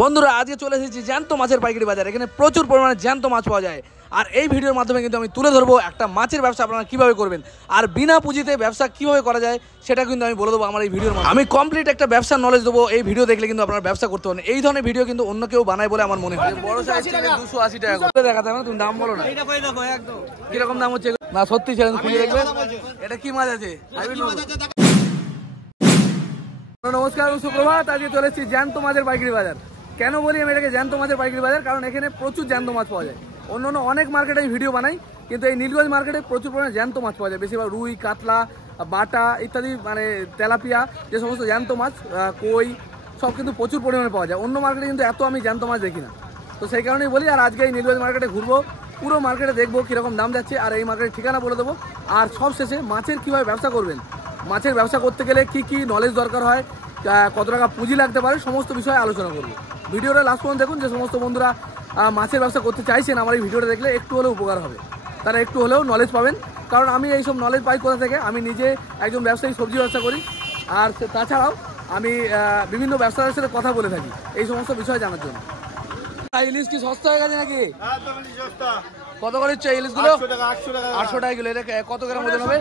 বন্ধুরা আজকে চলে এসেছি জ্যান্ত মাছের পাইকারি বাজার। এখানে প্রচুর পরিমাণে জ্যান্ত মাছ পাওয়া যায়। আর এই ভিডিওর মাধ্যমে কিন্তু আমি তুলে ধরবো একটা মাছের ব্যবসা আপনারা কীভাবে করবেন আর বিনা পুঁজিতে ব্যবসা কীভাবে করা যায় সেটা কিন্তু আমি বলে দেবো আমার এই ভিডিওর মাধ্যমে। আমি কমপ্লিট একটা ব্যবসার নলেজ দেবো। এই ভিডিও দেখলে কিন্তু আপনারা ব্যবসা করতে পারেন। এই ধরনের ভিডিও কিন্তু অন্য কেউ বানায় বলে আমার মনে হয়। বড় সাইজ 280 টাকা করে দেখাতে হবে না, তুমি দাম বলো না কিরকম দাম হচ্ছে না। সত্যি চ্যালেঞ্জ খুলে দেখবেন এটা কি মাছ আছে। নমস্কার, সুপ্রভাত। আজকে চলে এসেছি জ্যান্ত মাছের পাইকারি বাজার। কেন বলি আমি এটাকে জ্যান্ত মাছের পাইকারি বাজার? কারণ এখানে প্রচুর জ্যান্ত মাছ পাওয়া যায়। অন্য অনেক মার্কেটে আমি ভিডিও বানাই, কিন্তু এই নীলগঞ্জ মার্কেটে প্রচুর পরিমাণে জ্যান্ত মাছ পাওয়া যায়। বেশিরভাগ রুই, কাতলা, বাটা ইত্যাদি, মানে তেলাপিয়া, যে সমস্ত জ্যান্ত মাছ, কই, সব কিন্তু প্রচুর পরিমাণে পাওয়া যায়। অন্য মার্কেটে কিন্তু এত আমি জ্যান্ত মাছ দেখি না। তো সেই কারণেই বলি। আর আজকে এই নীলগঞ্জ মার্কেটে ঘুরবো, পুরো মার্কেটে দেখবো কীরকম দাম যাচ্ছে, আর এই মার্কেটের ঠিকানা বলে দেবো। আর সব শেষে মাছের কীভাবে ব্যবসা করবেন, মাছের ব্যবসা করতে গেলে কি কি নলেজ দরকার হয়, কত টাকা পুঁজি লাগতে পারে, সমস্ত বিষয়ে আলোচনা করবো। ভিডিওটা লাস্ট পর্যন্ত দেখুন। যে সমস্ত বন্ধুরা মাছের ব্যবসা করতে চাইছেন, আমার এই ভিডিওটা দেখলে একটু হলেও উপকার হবে, তারা একটু হলেও নলেজ পাবেন। কারণ আমি এইসব নলেজ পাই কোথা থেকে? আমি নিজে একজন ব্যবসায়ী, সবজি ব্যবসা করি। আর তাছাড়াও আমি বিভিন্ন ব্যবসায়ীর সাথে কথা বলে থাকি এই সমস্ত বিষয় জানার জন্য। ইলিশ কি সস্তা হয়ে গেছে নাকি? কত করে হচ্ছে ইলিশগুলো? 800 টাকা কিলো। এটা কত গ্রাম ওজন হবে?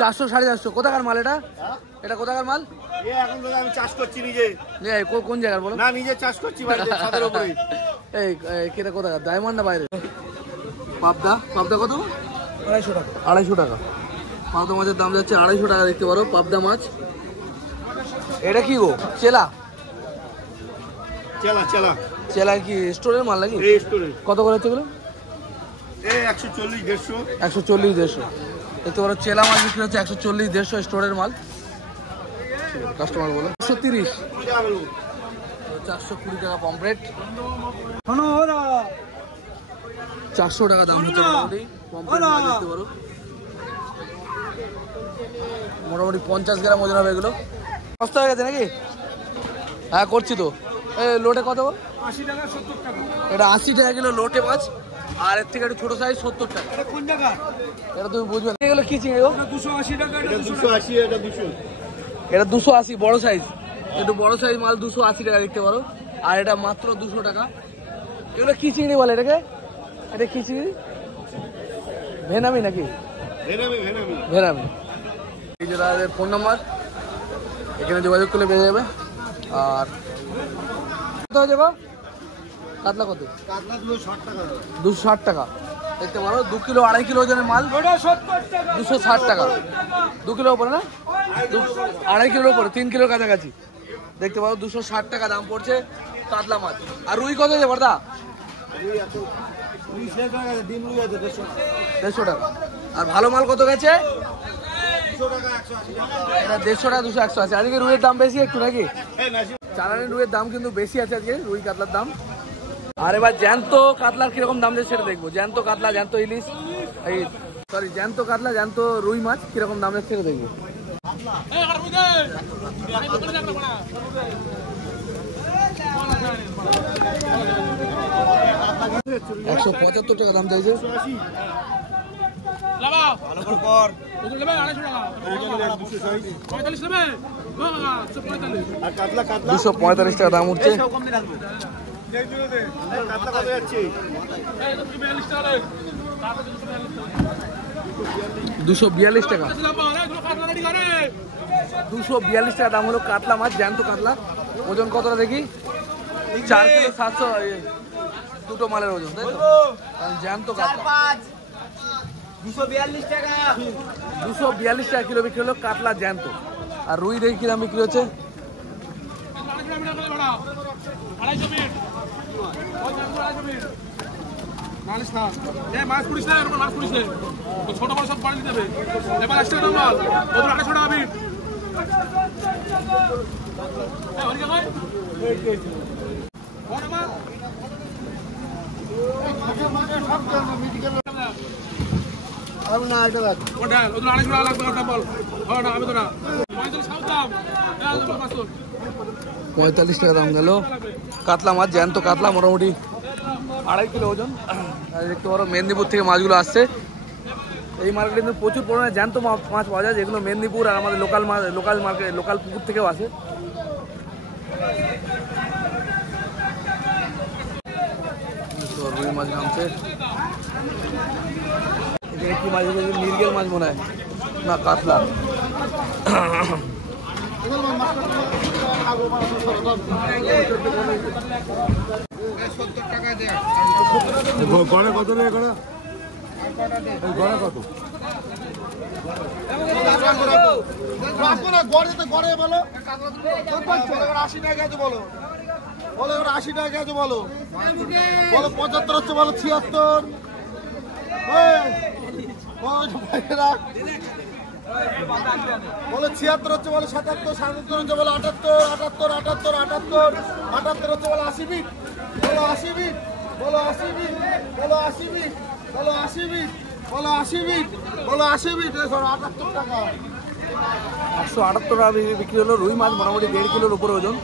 400 450। কোথাকার মাল এটা? এটা কোথাকার মাল? আমি চাষ করছি নিজে। কোন জায়গার বলো? না, নিজে চাষ করছি ছাদের উপরে। এই কেটা কোথাকার? ডায়মন্ড না বাইরে? পাবদা। পাবদা কত? 250 টাকা। 250 টাকা। পাবদা মাছের দাম যাচ্ছে 250 টাকা। দেখতে পারো পাবদা মাছ। এটা কি গো? চেলা? চেলা চেলা চেলা কি স্টোরের মাল নাকি? কত করে হচ্ছে এগুলো? 140 150। 140 150। দেখতে পারো চেলা মাছ বিক্রি হচ্ছে 140 150 স্টোরের মাল। কাস্টমার বলে 130। 420 টাকা পমফ্রেট। 400 টাকা দাম হচ্ছে মোটামুটি পমফ্রেট মাছ। দেখতে পারো মোটামুটি 50 গ্রাম ওজন হবে এগুলো। সস্তা হয়ে গেছে নাকি? হ্যাঁ করছি তো। লোটে কত? 80 টাকা 70 টাকা। এটা 80 টাকা কিলো লোটে মাছ। আর এর থেকে একটু ছোট সাইজ 70 টাকা। এটা কোন জায়গা? এটা তুমি বুঝবে না। এগুলো কি চিংড়ি গো? 280 টাকা। এটা 280, এটা 200। এটা 280 বড় সাইজ। একটু বড় সাইজ মাল 280 টাকা। দেখতে পারো। আর এটা মাত্র 200 টাকা। এগুলো কি চিংড়ি বলে এটাকে? এটা কি চিংড়ি? ভেনামি নাকি? ভেনামি। এই যে তাদের ফোন নাম্বার, এখানে যোগাযোগ করলে পেয়ে যাবে। আর কত হয়ে যাবে কাতলা? কত? কাতলা 260 টাকা। 260 টাকা। দেখতে পারো 2 কিলো 2.5 কিলো ওজনের মাল 260 টাকা। 2 কিলো উপরে না, 2.5 কিলোর উপরে, 3 কিলোর কাছাকাছি। দেখতে পারো 260 টাকা দাম পড়ছে কাতলা মাছ। আর রুই কত আছে বর্দা? 150 টাকা। আর ভালো মাল কত গেছে? 150 টাকা 280। আজকে রুইয়ের দাম বেশি একটু নাকি? চালানি রুইয়ের দাম কিন্তু বেশি আছে আজকে, রুই কাতলার দাম। আর এবার জ্যান্ত কাতলার কিরকম দাম যাচ্ছে সেটা দেখবো। জ্যান্ত কাতলা, জ্যান্ত ইলিশ, এই সরি জ্যান্ত কাতলা, জ্যান্ত রুই মাছ কিরকম দাম যাচ্ছে সেটা দেখবো। 175 টাকা দাম চাইছে। 245 টাকা দাম উঠছে। 242 টাকা। 242 টাকা দাম হলো কাতলা মাছ, জ্যান্ত কাতলা। ওজন কতটা দেখি? 4 কিলো 700। দুটো মালের ওজন, তাই তো? জ্যান্ত কাতলা 242 টাকা। 242 টাকা কিলো বিক্রি হলো কাতলা জ্যান্ত। আর রুই দেখি কি দাম বিক্রি হচ্ছে? 45 টাকা দাম গেল কাতলা মাছ, জ্যান্ত কাতলা, মোটামুটি 2.5 কিলো ওজন। আর দেখতে পারো মেদিনীপুর থেকে মাছগুলো আসছে। এই মার্কেটে কিন্তু প্রচুর পরিমাণে জ্যান্ত মাছ পাওয়া যায়, যেগুলো মেদিনীপুর আর আমাদের লোকাল মাছ, লোকাল পুকুর থেকেও আসে। মাছ নামছে। কি মাছ, মৃগেল মাছ মনে হয় না, কাতলা। গড়ে কত রে? গড়ে কত? গড়ে বলো 80 টাকা আছে, বলো 80 টাকা আছে, বলো 75 হচ্ছে, বলো 76, বলো 76 হচ্ছে, বলো 77, 77 হচ্ছে, বলো 78, 78, 78, 78 হচ্ছে, বলো 80 বিট, বলো 80 বিট, বলো 80 বিট, বলো 80 বিট, বলো 80 বিট, বলো 80 বিট, বলো 80 বিট, 78 টাকা। 178 টাকা বিক্রি হলো। রুই মাছ মোটামুটি 1.5 কিলোর উপরে ওজন।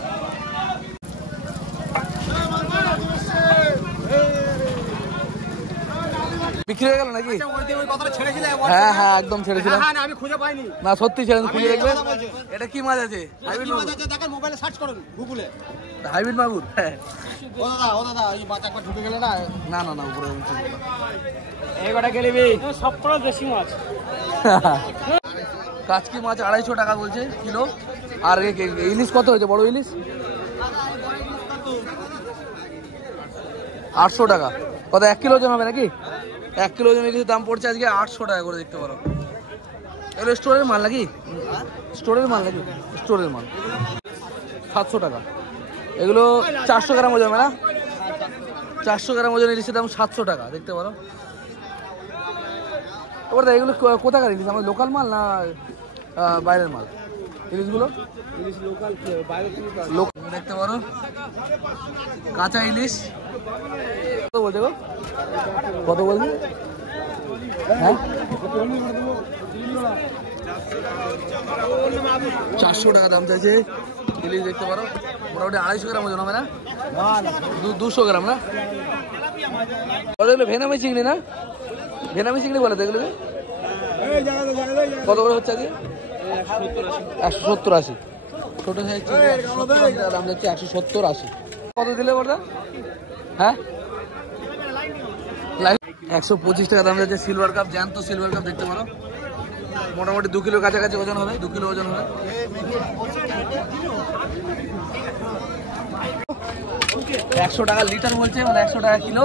বিক্রি হয়ে গেল নাকি? হ্যাঁ হ্যাঁ একদম ছেড়েছিলাম। আমি খুঁজে পাইনি না সত্যি ছেড়ে, খুঁজে দেখবেন। এটা কি মাছ আছে? হাইব্রিড মাছ। দেখেন মোবাইলে সার্চ করুন গুগলে, হাইব্রিড মাগুর। হ্যাঁ ও দাদা এই মাছ একবার ঢুকে গেলে না। না না না, উপরে এই কটা গেলিবি সব করে দেশি মাছ। কাচকি মাছ 250 টাকা বলছে কিলো। আর ইলিশ কত হয়েছে? বড় ইলিশ 800 টাকা। কত 1 কিলো ওজন হবে নাকি? 1 কিলো ওজন ইলিশের দাম পড়ছে আজকে 800 টাকা করে, দেখতে পারো। এগুলো স্টোরের মাল নাকি? স্টোরের মাল নাকি? স্টোরের মাল 700 টাকা। এগুলো 400 গ্রাম ওজন হবে না? 400 গ্রাম ওজন ইলিশের দাম 700 টাকা, দেখতে পারো। ওর দা এগুলো কোথাকার ইলিশ? আমাদের লোকাল মাল না বাইরের মাল? ইলিশগুলো দেখতে পারো, কাঁচা ইলিশ। কত বলছে গো? কত বলছে? হ্যাঁ 400 টাকা দাম চাইছে ইলিশ, দেখতে পারো। মোটামুটি 250 গ্রাম ওজন হবে না? 200 গ্রাম না? ভেনামি চিংড়ি না? ভেনামি চিংড়ি বলে তো এগুলো। কত করে হচ্ছে আজকে? 170, 80। ছোট সাইজ দাম যাচ্ছে 170, 80। কত দিলে ওটা? হ্যাঁ 125 টাকা দাম যাচ্ছে সিলভার কাপ, জ্যান্ত সিলভার কাপ, দেখতে পারো। মোটামুটি 2 কিলোর কাছাকাছি ওজন হবে, 2 কিলো ওজন হবে। 100 টাকা লিটার বলছে, মানে 100 টাকা কিলো।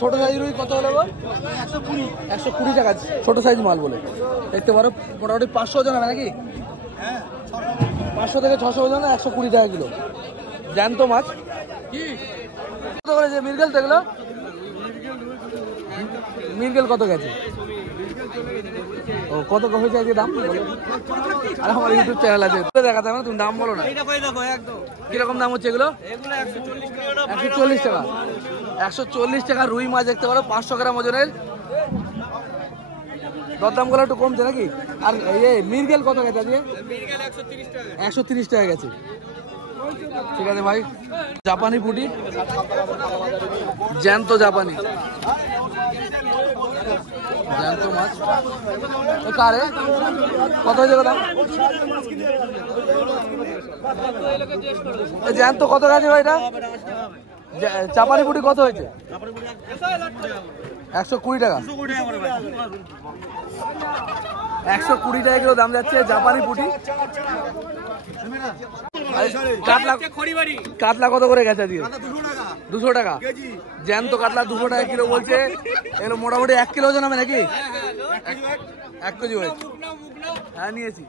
ছোট সাইজ রুই কত হলো গো? 120 টাকা ছোট সাইজ মাল বলে, দেখতে পারো। মোটামুটি 500 ওজন হবে নাকি? 500 থেকে 600 ওজন, 120 টাকা কিলো। জ্যান্ত মাছ কত করে? যে মৃগেল তো এগুলো, মৃগেল কত গেছে? ও কত হয়েছে আজকে দাম? আর আমার ইউটিউব চ্যানেল আছে, দেখাতে হবে না, তুমি দাম বলো না। কিরকম দাম হচ্ছে এগুলো? 140 টাকা। 140 টাকা রুই মাছ, দেখতে পারো, 500 গ্রাম ওজনের। দরদাম গুলো একটু কমছে নাকি? আর মৃগেল কত গেছে আজকে? 130 টাকা গেছে। ঠিক আছে ভাই। জাপানি পুঁটি, জ্যান্ত জাপানি, জ্যান্ত মাছ। কারে কত হয়েছে দাম? জ্যান্ত কত গেছে ভাই? এটা জাপানি পুঁটি কত হয়েছে? 120 টাকা। 120 টাকা কিলো দাম যাচ্ছে জাপানি পুঁটি। কাতলা কত করে গেছে আজকে? 200 টাকা। জ্যান্ত কাতলা 200 টাকা কিলো বলছে। এগুলো মোটামুটি 1 কিলো ওজন হবে নাকি? 1 কেজি হয়েছে। হ্যাঁ নিয়েছি,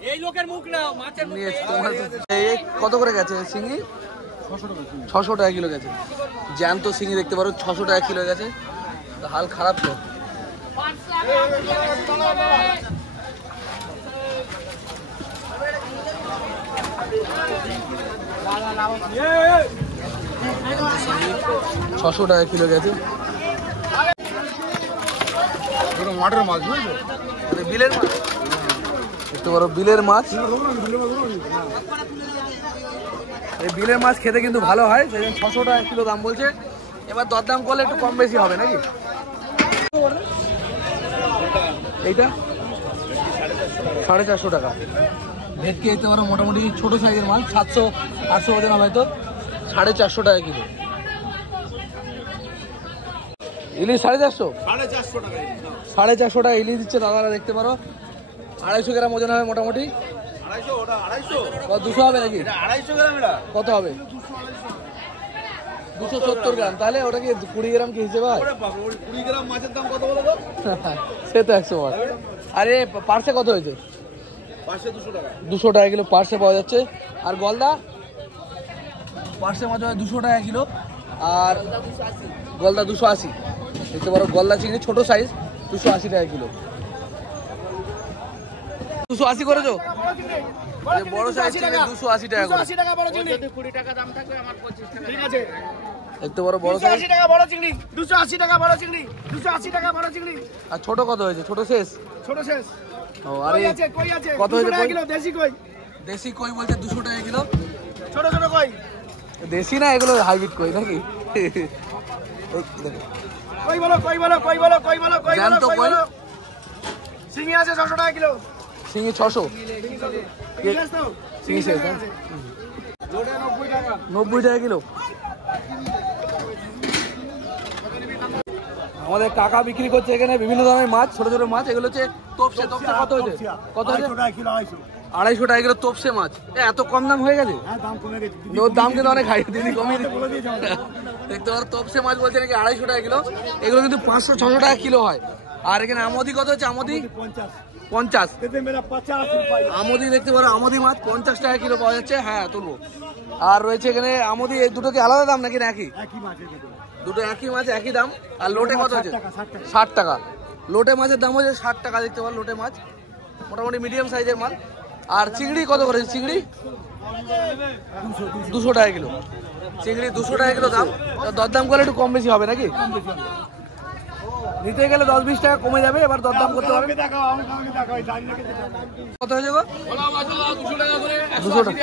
নিয়েছি। কত করে গেছে শিঙি? 600 টাকা কিলো গেছে। জ্যান্ত শিঙি, দেখতে পারো, 600 টাকা কিলো গেছে। হাল খারাপ তো। ছশো টাকা কিলো গেছে। মাঠের মাছ, বিলের মাছ, দেখতে পারো, বিলের মাছ। এই বিলের মাছ খেতে কিন্তু ভালো হয়, সেই জন্য 600 টাকা কিলো দাম বলছে। এবার দরদাম করলে একটু কম বেশি হবে নাকি? এইটা 450 টাকা। ভেটকি দেখতে পারো মোটামুটি ছোট সাইজের মাল, 700-800 ওজন হবে হয়তো, 450 টাকা কিলো। ইলিশ 450, 450 টাকা ইলিশ দিচ্ছে দাদারা, দেখতে পারো 250 গ্রাম ওজন হবে মোটামুটি। 200 হবে নাকি? 250 গ্রাম। কত হবে? 270 গ্রাম। তাহলে ওটা কি 20 গ্রাম কি হিসেবে হয়? 20 গ্রাম মাছের দাম কত বলো তো? সে তো 100 মাছ। আরে পার্সে কত হয়েছে? পার্সে 200 টাকা। 200 টাকা কিলো পার্সে পাওয়া যাচ্ছে। আর গলদা পার্সে মাছ হয় 200 টাকা কিলো, আর গলদা 280। দেখতে পারো গলদা চিংড়ি ছোট সাইজ 280 টাকা কিলো। 280 করেছো? বড় সাইজ চিংড়ি 280 টাকা করে। 280 টাকা বড় চিংড়ি। 20 টাকা দাম থাকবে আমার 25 টাকা। ঠিক আছে। দেখতে পারো বড় সাইজ 280 টাকা বড় চিংড়ি, 280 টাকা বড় চিংড়ি, 280 টাকা বড় চিংড়ি। আর ছোট কত হয়েছে? ছোট শেষ? ছোট শেষ। ও আরে কই আছে? কত হয়েছে? 200 টাকা কিলো দেশি কই। দেশি কই বলতে 200 টাকা কিলো। ছোট ছোট কই। দেশি না, এগুলো হাইব্রিড কই নাকি? কই বলো, কই বলো, কই বলো, কই বলো, কই বলো, জ্যান্ত কই কই। বলো। শিঙি আছে 600 টাকা কিলো। শিঙি 600। শিঙি আছে তো? শিঙি শেষ না? লোটে 90 টাকা। 90 টাকা কিলো। আমাদের কাকা বিক্রি করছে এখানে বিভিন্ন ধরনের মাছ, ছোট ছোট মাছ। এগুলো হচ্ছে তোপসে। তোপসে কত হয়েছে? কত হয়েছে? 200 টাকা কিলো, 250। 250 টাকা কিলো তোপসে মাছ। এত কম দাম হয়ে গেছে? হ্যাঁ, দাম কমে গেছে। ওর দাম কিন্তু অনেক হাই, দিদি কমিয়ে দেখতে পারো। তোপসে মাছ বলছে নাকি 250 টাকা কিলো। এগুলো কিন্তু 500-600 টাকা কিলো হয়। আর এখানে আমদি কত হচ্ছে? আমদি 50। আমদি দেখতে পারো, আমদি মাছ 50 টাকা কিলো পাওয়া যাচ্ছে। হ্যাঁ তুলবো। আর রয়েছে এখানে আমদি, এই দুটো কি আলাদা দাম নাকি? একই দুটো একই মাছ, একই দাম। আর লোটে কত হচ্ছে? 60 টাকা। লোটে মাছের দাম হচ্ছে 60 টাকা। দেখতে পারো লোটে মাছ মোটামুটি মিডিয়াম সাইজের মাল। আর চিংড়ি কত করেছে? চিংড়ি 200 টাকা কিলো। চিংড়ি 200 টাকা কিলো দাম। দরদাম করলে একটু কম বেশি হবে নাকি? নিতে গেলে 10-20 টাকা কমে যাবে, এবার দরদাম করতে হবে। কত হয়েছে গো? 200 টাকা।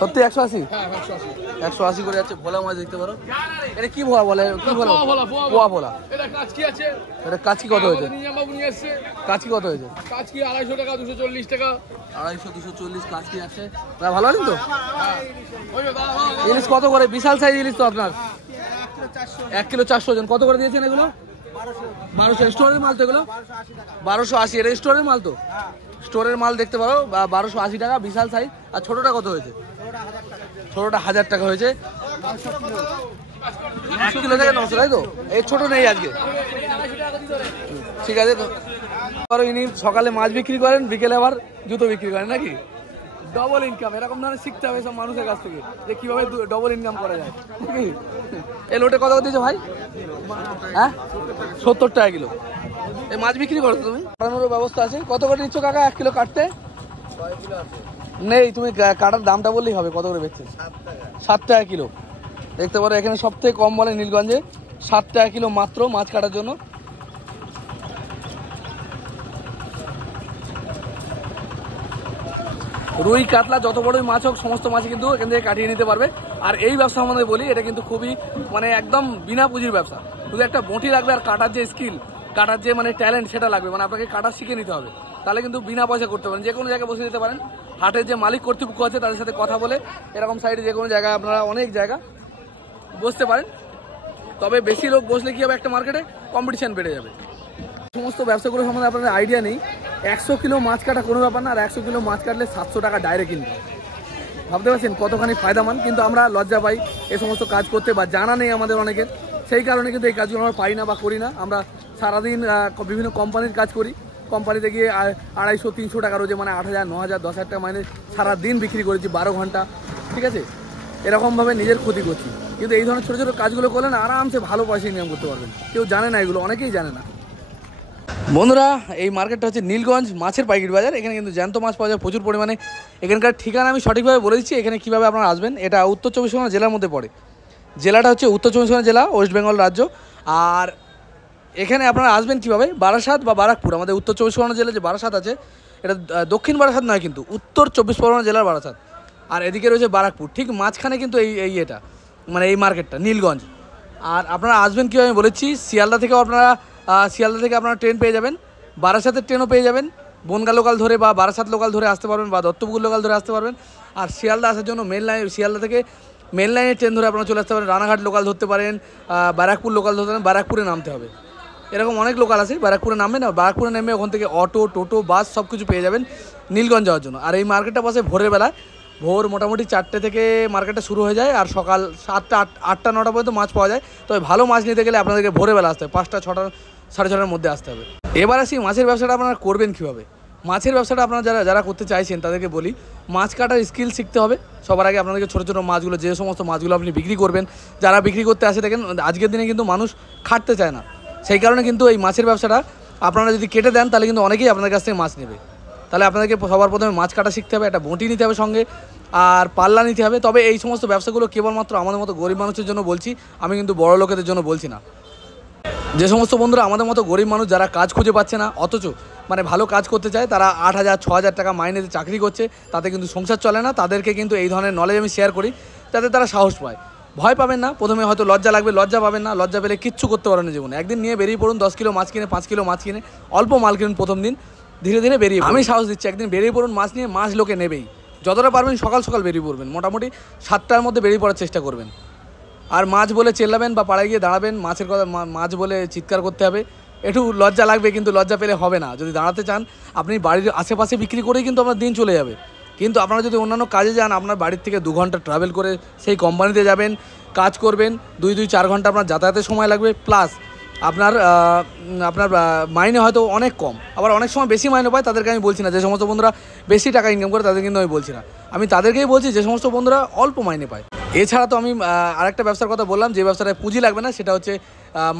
সত্যি 180? 180 করে যাচ্ছে। ভোলা মাছ দেখতে পারো। এটা কি ভোলা বলে? কি ভোলা? পোয়া ভোলা। এটা কাচকি কত হয়েছে? কাচকি কত হয়েছে? কাচকি 250 টাকা, 240 টাকা। 250-240 কাচকি আছে। ভালো আছেন তো? ইলিশ কত করে? বিশাল সাইজ ইলিশ তো আপনার। 1 কিলো 400 ওজন। কত করে দিয়েছেন এগুলো? 1200। স্টোরের মাল তো এগুলো? 1280। এটা স্টোরের মাল তো? স্টোরের মাল দেখতে পারো 1280 টাকা বিশাল সাইজ। আর ছোটটা কত হয়েছে? ছোটটা 1000 টাকা হয়েছে। 1 কিলো থেকে 900, তাই তো? এই ছোট নেই আজকে। ঠিক আছে তো। ইনি সকালে মাছ বিক্রি করেন, বিকেলে আবার জুতো বিক্রি করেন নাকি? Double income. এরকম ধরনের শিখতে হবে সব মানুষের কাছ থেকে, যে কিভাবে ডবল ইনকাম করা যায়। এই লোটে কত দিয়েছো ভাই? হ্যাঁ 70 টাকা কিলো। এই মাছ বিক্রি করো তুমি? কাটানোর ব্যবস্থা আছে? কত করে নিচ্ছ কাকা 1 কিলো কাটতে? নেই, তুমি কাটার দামটা বললেই হবে। কত করে বেচছেন? 7 টাকা কিলো। দেখতে পারো এখানে সব থেকে কম বলে নীলগঞ্জে 7 টাকা কিলো মাত্র মাছ কাটার জন্য। রুই কাতলা যত বড়ই মাছ হোক সমস্ত মাছই কিন্তু এখান থেকে কাটিয়ে নিতে পারবে। আর এই ব্যবসা আমাদের বলি, এটা কিন্তু খুবই মানে একদম বিনা পুঁজির ব্যবসা। শুধু একটা বঁটি লাগবে আর কাটার যে স্কিল, কাটার যে মানে ট্যালেন্ট সেটা লাগবে। মানে আপনাকে কাটা শিখে নিতে হবে, তাহলে কিন্তু বিনা পয়সা করতে পারেন। যে কোনো জায়গায় বসে দিতে পারেন। হাটের যে মালিক কর্তৃপক্ষ আছে তাদের সাথে কথা বলে এরকম সাইডে যে কোনো জায়গায় আপনারা অনেক জায়গা বসতে পারেন। তবে বেশি লোক বসলে কি হবে, একটা মার্কেটে কম্পিটিশন বেড়ে যাবে। সমস্ত ব্যবসাগুলো সম্বন্ধে আপনাদের আইডিয়া নেই। 100 কিলো মাছ কাটা কোনো ব্যাপার না। আর 100 কিলো মাছ কাটলে 700 টাকা ডাইরেক্ট ইনকাম। ভাবতে পারছেন কতখানি ফায়দামান? কিন্তু আমরা লজ্জা পাই এই সমস্ত কাজ করতে, বা জানা নেই আমাদের অনেকের। সেই কারণে কিন্তু এই কাজগুলো আমরা পাই না বা করি না। আমরা সারাদিন বিভিন্ন কোম্পানির কাজ করি। কোম্পানিতে গিয়ে 250-300 টাকা রোজে, মানে 8000, 9000, 10,000 টাকা মানে সারাদিন বিক্রি করেছি 12 ঘন্টা। ঠিক আছে, এরকমভাবে নিজের ক্ষতি করছি। কিন্তু এই ধরনের ছোটো ছোটো কাজগুলো করলে না আরামসে ভালো পয়সা ইনকাম করতে পারবেন। কেউ জানে না এগুলো, অনেকেই জানে না। বন্ধুরা, এই মার্কেটটা হচ্ছে নীলগঞ্জ মাছের পাইকারি বাজার। এখানে কিন্তু জ্যান্ত মাছ পাওয়া যায় প্রচুর পরিমাণে। এখানকার ঠিকানা আমি সঠিকভাবে বলে দিচ্ছি, এখানে কীভাবে আপনারা আসবেন। এটা উত্তর 24 পরগনা জেলার মধ্যে পড়ে। জেলাটা হচ্ছে উত্তর 24 পরগনা জেলা, ওয়েস্ট বেঙ্গল রাজ্য। আর এখানে আপনারা আসবেন কীভাবে? বারাসাত বা বারাকপুর। আমাদের উত্তর 24 পরগনা জেলায় যে বারাসাত আছে, এটা দক্ষিণ বারাসাত নয়, কিন্তু উত্তর 24 পরগনা জেলার বারাসাত। আর এদিকে রয়েছে বারাকপুর। ঠিক মাঝখানে কিন্তু এই এটা মানে এই মার্কেটটা নীলগঞ্জ। আর আপনারা আসবেন কীভাবে আমি বলেছি, শিয়ালদা থেকে আপনারা ট্রেন পেয়ে যাবেন, বারাসাতের ট্রেনও পেয়ে যাবেন, বনগা লোকাল ধরে বা বারাসাত লোকাল ধরে আসতে পারবেন বা দত্তপুকুর লোকাল ধরে আসতে পারবেন। আর শিয়ালদা আসার জন্য মেন লাইন, শিয়ালদা থেকে মেন লাইনের ট্রেন ধরে আপনারা চলে আসতে পারেন। রানাঘাট লোকাল ধরতে পারেন, ব্যারাকপুর লোকাল ধরতে পারেন, ব্যারাকপুরে নামতে হবে। এরকম অনেক লোকাল আছে, ব্যারাকপুরে নামবেন না, ব্যারাকপুরে নেমে ওখান থেকে অটো, টোটো, বাস সব কিছু পেয়ে যাবেন নীলগঞ্জ যাওয়ার জন্য। আর এই মার্কেটটা বসে ভোরের বেলা, ভোর মোটামুটি 4টে থেকে মার্কেটটা শুরু হয়ে যায় আর সকাল 7টা 8টা 9টা পর্যন্ত মাছ পাওয়া যায়। তবে ভালো মাছ নিতে গেলে আপনাদেরকে ভোরবেলা আসতে হবে, 5টা 6টা 6:30টার মধ্যে আসতে হবে। এবার আসি মাছের ব্যবসাটা আপনারা করবেন কীভাবে। মাছের ব্যবসাটা আপনারা যারা করতে চাইছেন তাদেরকে বলি, মাছ কাটার স্কিল শিখতে হবে। সবার আগে আপনাদেরকে ছোটো ছোটো মাছগুলো, যে সমস্ত মাছগুলো আপনি বিক্রি করবেন, যারা বিক্রি করতে আসে দেখেন আজকের দিনে কিন্তু মানুষ খাটতে চায় না, সেই কারণে কিন্তু এই মাছের ব্যবসাটা আপনারা যদি কেটে দেন তাহলে কিন্তু অনেকেই আপনাদের কাছ থেকে মাছ নেবে। তাহলে আপনাদেরকে সবার প্রথমে মাছ কাটা শিখতে হবে, একটা বঁটি নিতে হবে সঙ্গে, আর পাল্লা নিতে হবে। তবে এই সমস্ত ব্যবসাগুলো কেবলমাত্র আমাদের মতো গরিব মানুষের জন্য বলছি, আমি কিন্তু বড় লোকেদের জন্য বলছি না। যে সমস্ত বন্ধুরা আমাদের মতো গরিব মানুষ যারা কাজ খুঁজে পাচ্ছে না, অথচ মানে ভালো কাজ করতে চায়, তারা 8,000 6,000 টাকা মাইনেতে চাকরি করছে, তাতে কিন্তু সংসার চলে না, তাদেরকে কিন্তু এই ধরনের নলেজ আমি শেয়ার করি যাতে তারা সাহস পায়। ভয় পাবেন না, প্রথমে হয়তো লজ্জা লাগবে, লজ্জা পাবেন না, লজ্জা পেলে কিচ্ছু করতে পারেন না জীবনে। একদিন নিয়ে বেরিয়ে পড়ুন, 10 কিলো মাছ কিনে, 5 কিলো মাছ কিনে, অল্প মাল কিনুন প্রথম দিন, ধীরে ধীরে বেরিয়ে আমি সাহস দিচ্ছি, একদিন বেরিয়ে পড়ুন মাছ নিয়ে। মাছ লোকে নেবেই, যতটা পারবেন সকাল সকাল বেরিয়ে পড়বেন, মোটামুটি 7টার মধ্যে বেরিয়ে পড়ার চেষ্টা করবেন। আর মাছ বলে চেল্লাবেন বা পাড়ায় গিয়ে দাঁড়াবেন, মাছের কথা মাছ বলে চিৎকার করতে হবে, একটু লজ্জা লাগবে, কিন্তু লজ্জা পেলে হবে না। যদি দাঁড়াতে চান, আপনি বাড়ির আশেপাশে বিক্রি করেই কিন্তু আপনার দিন চলে যাবে। কিন্তু আপনারা যদি অন্যান্য কাজে যান, আপনার বাড়ির থেকে 2 ঘন্টা ট্রাভেল করে সেই কোম্পানিতে যাবেন, কাজ করবেন, 2-4 ঘন্টা আপনার যাতায়াতের সময় লাগবে, প্লাস আপনার মাইনে হয়তো অনেক কম, আবার অনেক সময় বেশি মাইনে পায়, তাদেরকে আমি বলছি না। যে সমস্ত বন্ধুরা বেশি টাকা ইনকাম করে তাদের কিন্তু আমি বলছি না, আমি তাদেরকেই বলছি যে সমস্ত বন্ধুরা অল্প মাইনে পায়। এছাড়া তো আমি আরেকটা ব্যবসার কথা বললাম, যে ব্যবসাটায় পুঁজি লাগবে না, সেটা হচ্ছে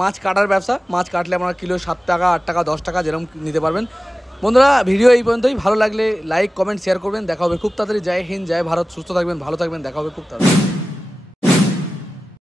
মাছ কাটার ব্যবসা। মাছ কাটলে আপনারা কিলো 7 টাকা 8 টাকা 10 টাকা যেরকম নিতে পারবেন। বন্ধুরা ভিডিও এই পর্যন্তই, ভালো লাগলে লাইক কমেন্ট শেয়ার করবেন। দেখা হবে খুব তাড়াতাড়ি। জয় হিন্দ, জয় ভারত, সুস্থ থাকবেন, ভালো থাকবেন, দেখা হবে খুব তাড়াতাড়ি।